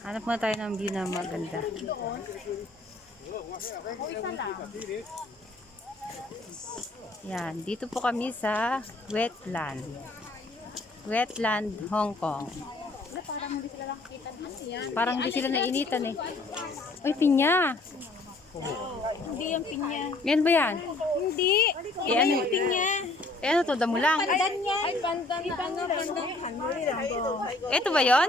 Hanap nga tayo ng view na maganda. Yan, dito po kami sa wetland. Wetland, Hong Kong. Parang hindi sila nainitan eh. Uy, pinya! Hindi yung pinya. Yan ba yan? Hindi. Eh, ano? Yung pinya. Eh, ano to? Damo lang. Pandan yan. Ay, pandan na ano, pandan. Ito ba yon?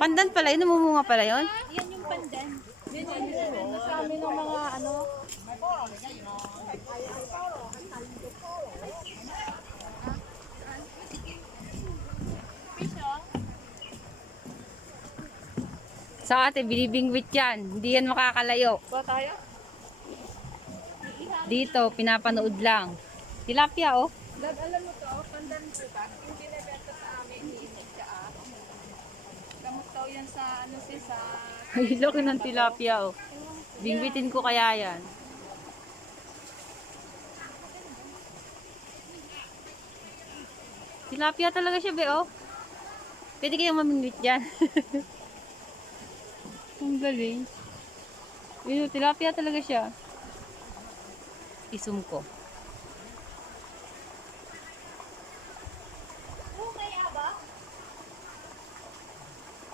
Pandan pala yun? Namumunga pala yun? Yan yung pandan. Yan yung sa amin ng mga ano. Sa ate, binibingwit yan. Hindi yan makakalayo. Ba tayo? Dito, pinapanood lang. Tilapia, oh. Dad, alam mo to, pandan po ba? Yung binibenta sa amin, hiinit ka ah. Gamot daw yan sa ano siya sa... Ay, laki ng tilapia, oh. Bingwitin ko kaya yan. Tilapia talaga siya, be, oh. Pwede kayong mamingwit dyan. Ang galing. Yun, tilapia talaga siya. Isum ko.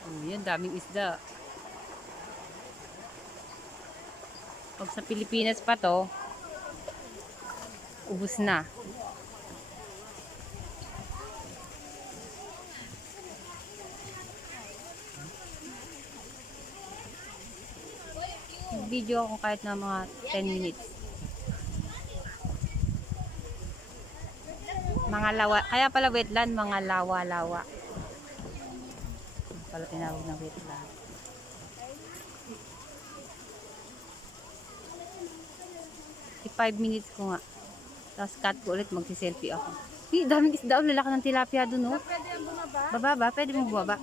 Oh, yan, daming isda. Pag sa Pilipinas pa to, ubos na. Video ako kahit na mga 10 minutes. Mga lawa, kaya pala wetland, mga lawa-lawa. Pala tinawag na wetland. I 5 minutes ko nga. Tapos cut ko ulit, magsiselfie ako. Daming isda, lalaki ng tilapia dun, oh. Pwede yung bumaba? Bababa, pwede mo bumaba.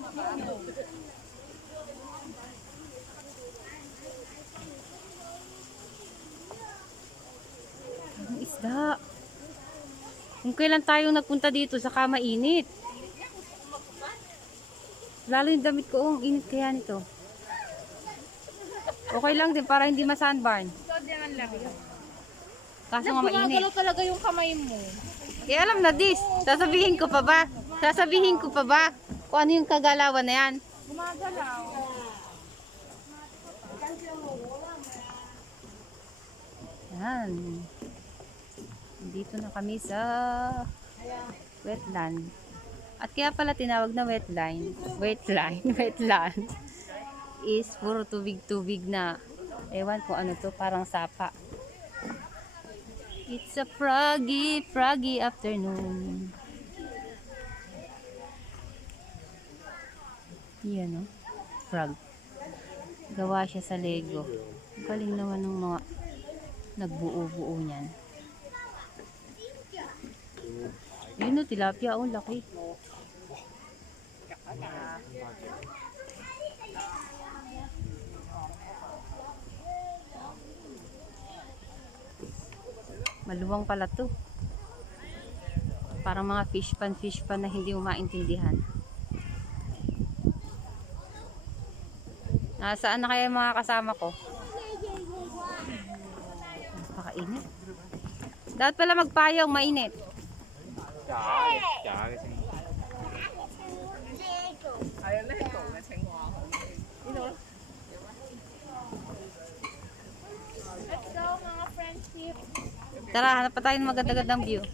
Daming isda. Kung kailan tayo nagpunta dito, saka mainit. Lalo yung damit ko, ang init kaya nito. Okay lang din, para hindi ma-sunburn. So, diyan lang. Kaso nga mainit. Gumagalaw talaga yung kamay mo. Eh, alam na this. Sasabihin ko pa ba? Sasabihin ko pa ba? Kung ano yung kagalawan na yan. Gumagalaw. Yan. Dito na kami sa wetland. At kaya pala tinawag na wetland is puro tubig-tubig na. Ewan kung ano to, parang sapa. It's a froggy afternoon. Yan, no? Frog. Gawa siya sa Lego. Galing naman ng mga nagbuo-buo niyan. Yun, no, tilapia. Oh, laki. Maluwang pala to. Parang mga fish pan na hindi mo maintindihan. Nasaan na kaya mga kasama ko? Napakainit. Dapat pala magpayong, mainit. Let's go mga friendship. Tara, hanap pa tayo ng maganda-gandang view.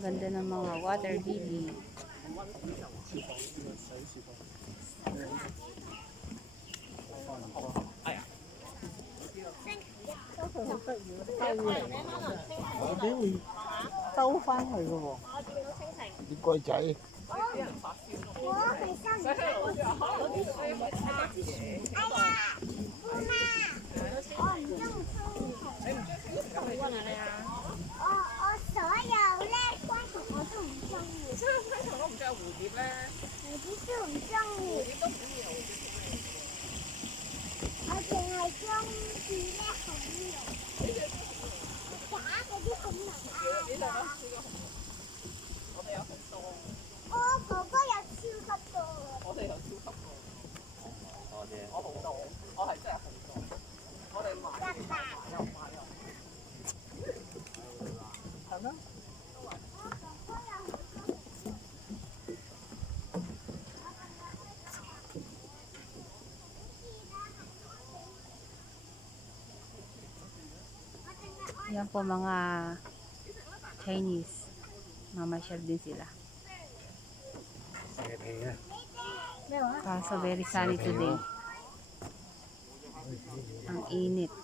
Ganda ng mga water lily. Đâu翻嚟嘅喎，啲龜仔。Yan po mga Chinese. Mamasyal din sila. Kaso very sunny today. Ang init.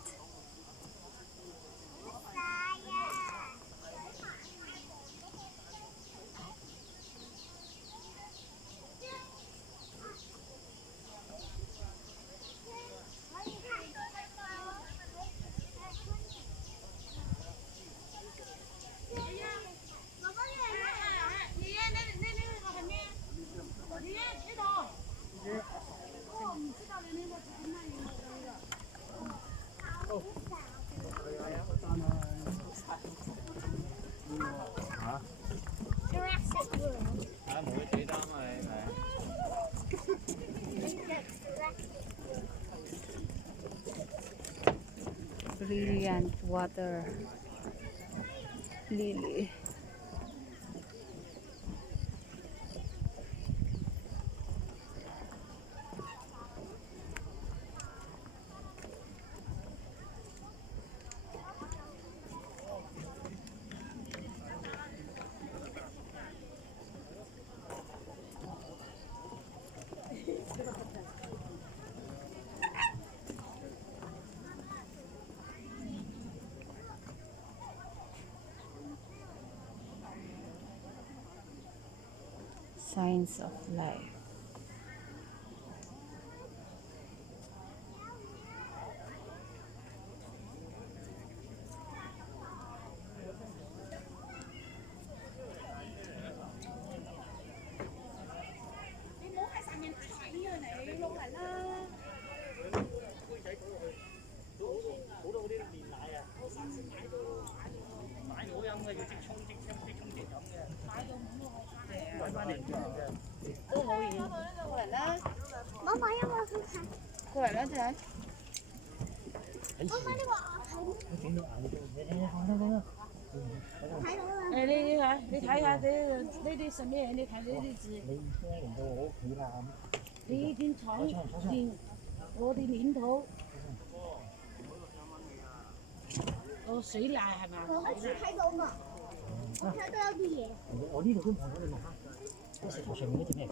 Brilliant water lily. Signs of life. Đi hả? Đi thấy hả? Đi xem咩? Đi睇呢啲字。你點闖電？我哋面土。哦，水瀨係嘛？我好似睇到嘛，我睇到有啲嘢。我呢度都望到你望下，嗰石頭上面嗰隻咩？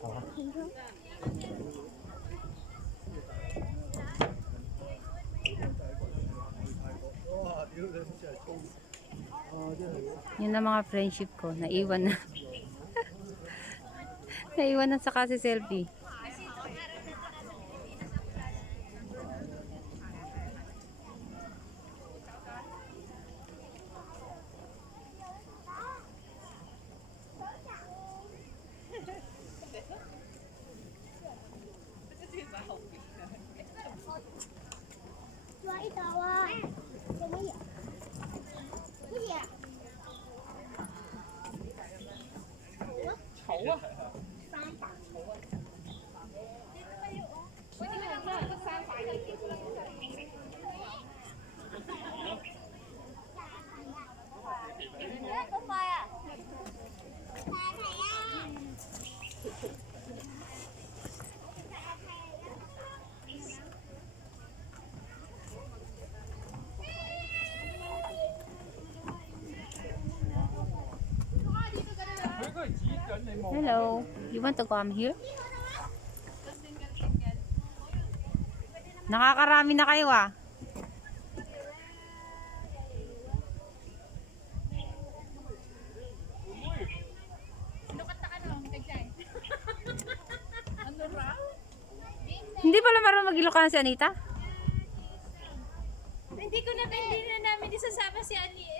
係嘛？Yun ang mga friendship ko. Naiwan na. Naiwan na sa kasi selfie.抓一刀啊！什么呀？不是呀。草啊，三把草啊。我點解有嗰個三把嘢嘅？咁快啊！大題啊！Hello. You want to come here? Nakakarami na kayo ah. Hindi pala marunong mag-Ilocano si Anita? Hindi na namin isasama si Ani